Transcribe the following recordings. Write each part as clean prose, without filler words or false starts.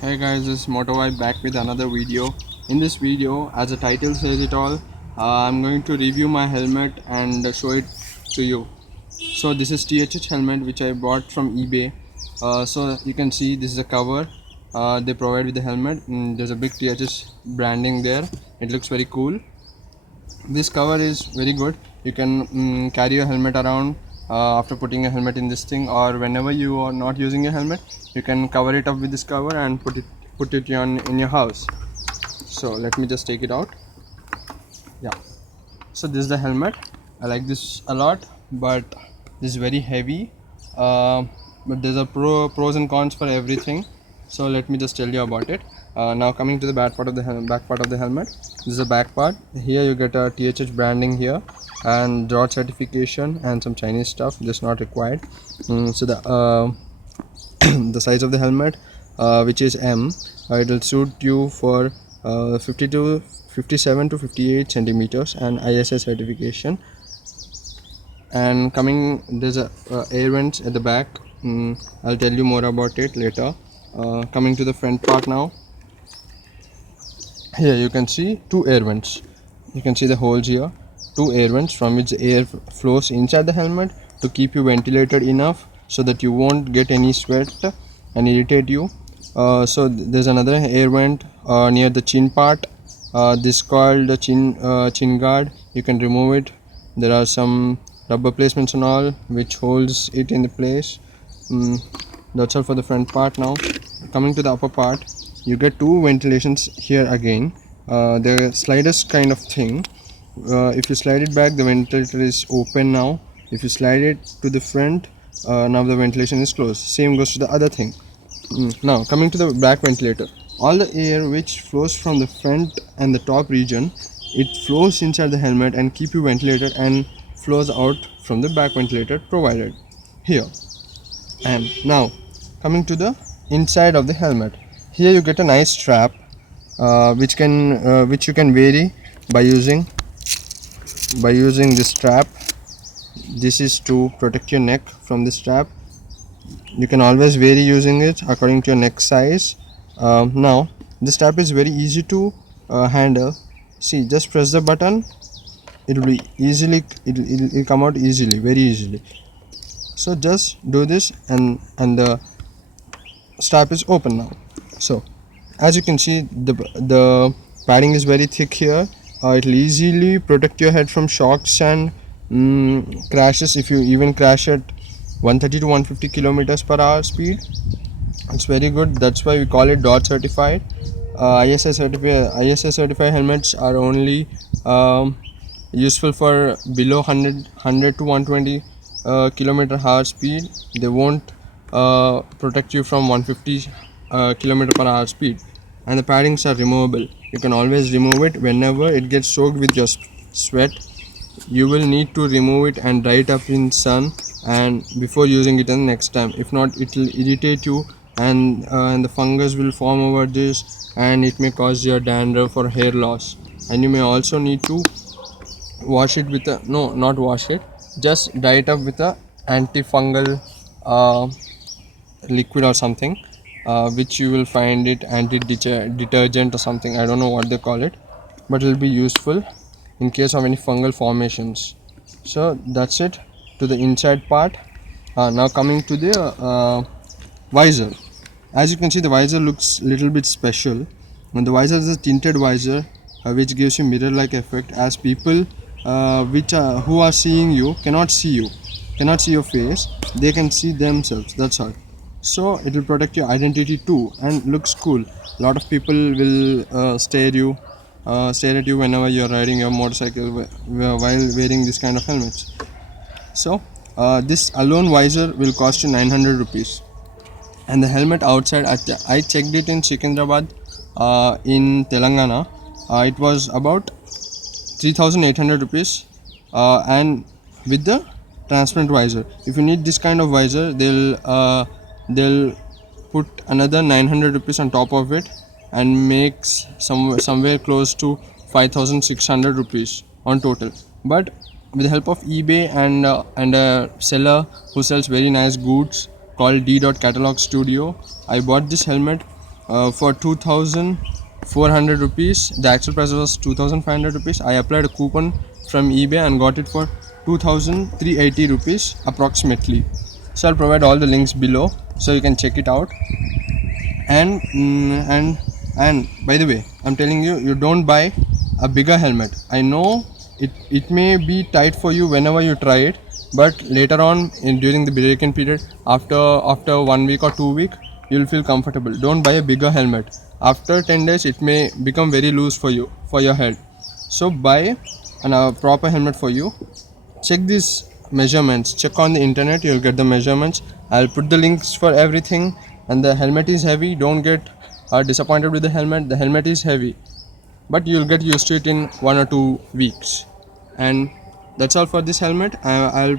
Hey guys, this is Motovibe back with another video. In this video, as the title says it all, I'm going to review my helmet and show it to you. So this is THH helmet which I bought from eBay. So you can see this is a cover they provide with the helmet. There's a big THH branding there. It looks very cool. This cover is very good. You can carry your helmet around after putting a helmet in this thing, or whenever you are not using a helmet, you can cover it up with this cover and put it on in your house. So let me just take it out. Yeah, so this is the helmet. I like this a lot, but this is very heavy. But there's a pros and cons for everything. So let me just tell you about it. Now coming to the back part of the helmet. This is the back part. Here you get a THH branding here and dot certification and some Chinese stuff. Just not required. So the the size of the helmet, which is M, it will suit you for 57 to 58 centimeters and ISA certification. And coming, there's a air vents at the back. I'll tell you more about it later. Coming to the front part now. Here you can see two air vents. You can see the holes here. Two air vents from which the air flows inside the helmet to keep you ventilated enough so that you won't get any sweat and irritate you. So there's another air vent near the chin part. This called the chin guard. You can remove it. There are some rubber placements and all which holds it in the place. That's all for the front part. Now coming to the upper part, you get two ventilations here again. The sliders kind of thing. If you slide it back, the ventilator is open now. If you slide it to the front, now the ventilation is closed. Same goes to the other thing. Now coming to the back ventilator, all the air which flows from the front and the top region, it flows inside the helmet and keep you ventilated and flows out from the back ventilator provided here. And now coming to the inside of the helmet, here you get a nice strap which you can vary by using this strap. This is to protect your neck from the strap. You can always vary using it according to your neck size. Now the strap is very easy to handle. See, just press the button, it'll come out easily, very easily. So just do this and the strap is open now. So as you can see, the padding is very thick here. It will easily protect your head from shocks and crashes. If you even crash at 130 to 150 kilometers per hour speed, it's very good. That's why we call it DOT certified. ISA certified helmets are only useful for below 100 to 120 kilometer hour speed. They won't protect you from 150 kilometer per hour speed. And the paddings are removable. You can always remove it whenever it gets soaked with your sweat. You will need to remove it and dry it up in sun and before using it the next time. If not, it will irritate you and the fungus will form over this and it may cause your dandruff or hair loss. And you may also need to wash it with a not wash it, just dye it up with a antifungal liquid or something, which you will find it anti-detergent or something. I don't know what they call it, but it will be useful in case of any fungal formations. So that's it to the inside part. Now coming to the visor. As you can see, the visor looks little bit special, and the visor is a tinted visor which gives you mirror like effect, as people who are seeing you cannot see your face, they can see themselves, that's all. So it will protect your identity too and looks cool. A lot of people will stare at you whenever you're riding your motorcycle while wearing this kind of helmets. So this alone visor will cost you 900 rupees. And the helmet outside, I checked it in Secunderabad in Telangana. It was about 3,800 rupees and with the transparent visor. If you need this kind of visor, they'll put another 900 rupees on top of it and makes somewhere close to 5,600 rupees on total. But with the help of eBay and a seller who sells very nice goods called D. Catalog Studio, I bought this helmet for 2,400 rupees. The actual price was 2,500 rupees. I applied a coupon from eBay and got it for 2,380 rupees approximately. So I'll provide all the links below so you can check it out. And by the way, I'm telling you, you don't buy a bigger helmet. I know it may be tight for you whenever you try it, but later on during the break-in period, after 1 week or 2 weeks, you'll feel comfortable. Don't buy a bigger helmet. After 10 days it may become very loose for you, for your head. So buy a proper helmet for you. Check these measurements, check on the internet, you'll get the measurements. I'll put the links for everything. And the helmet is heavy. Don't get disappointed with the helmet. The helmet is heavy, but you'll get used to it in 1 or 2 weeks. And that's all for this helmet. I'll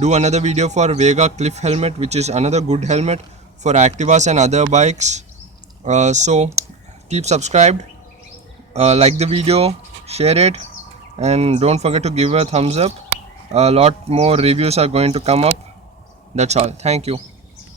do another video for Vega Cliff helmet, which is another good helmet for Activas and other bikes. So keep subscribed, like the video, share it, and don't forget to give a thumbs up. A lot more reviews are going to come up. That's all. Thank you.